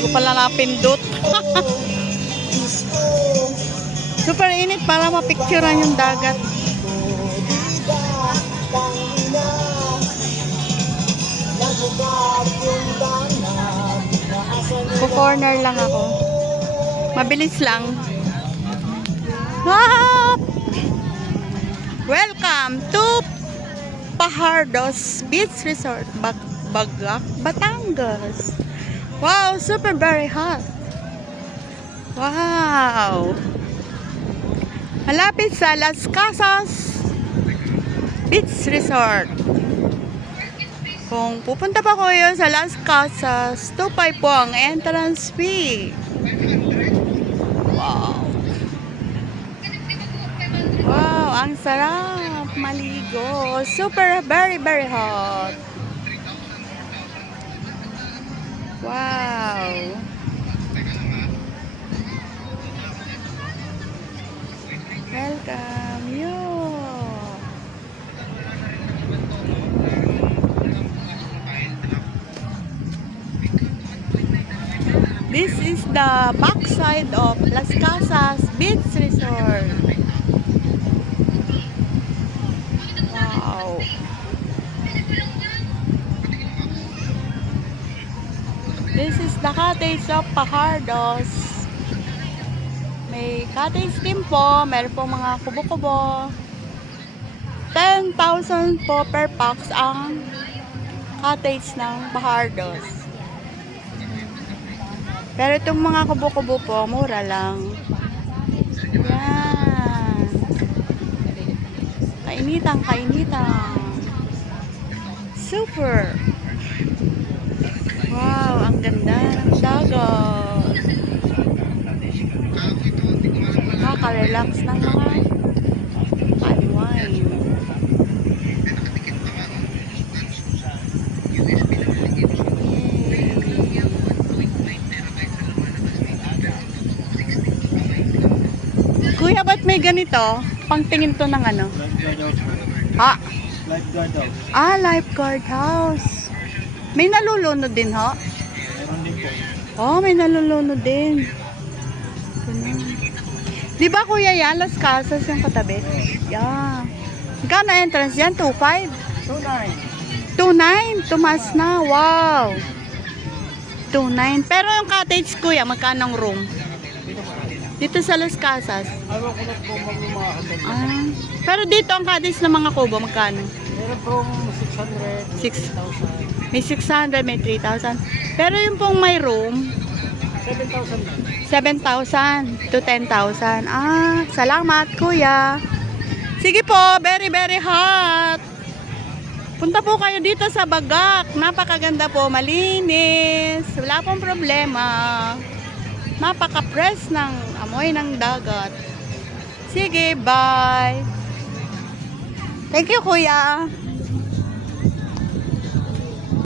Hindi ko pala napindot. Super init para mapicturean yung dagat. Corner lang ako. Mabilis lang. Ah! Welcome to Pajardos Beach Resort, Bagak, Batangas. Wow, super very hot. Wow. Malapit sa Las Casas Beach Resort. Kung pupunta pa kayo sa Las Casas, 2.5 po ang entrance fee. Wow. Wow, ang sarap maligo. Super very hot. Wow. Welcome you. This is the backside of Las Casas Beach Resort. Wow. This is the cottage of Pajardos. May cottage din po. Meron po mga kubo-kubo. 10,000 po per pax ang cottage ng Pajardos. Pero itong mga kubo-kubo po, mura lang. Yan. Kainitang. Super. Wow, ang ganda ng dagat. Nakaka-relax ng mga unwind. Kuya, ba't may ganito? Pangtingin to ng ano? Ha? Lifeguard house. Ah, lifeguard house. May nalulunod din, ha? Meron din po. Oh, may nalulunod din. Ganun. Di ba, kuya, yan? Las Casas yung katabi? Yeah. Magkano entrance yan? 2.5? 2.9? Tumas na. Wow. 2.9. Pero yung cottage, kuya, magkano ang room? Dito sa Las Casas. Ayaw ko na po mga hotel. Ah. Pero dito ang cottage ng mga kubo, magkano? Meron po 600, 6. May 600, may 3,000. Pero yung pong may room, 7,000 lang. 7,000 to 10,000. Ah, salamat, kuya. Sige po, very hot. Punta po kayo dito sa Bagak. Napakaganda po, malinis. Wala pong problema. Napaka-fresh ng amoy ng dagat. Sige, bye. Thank you, kuya.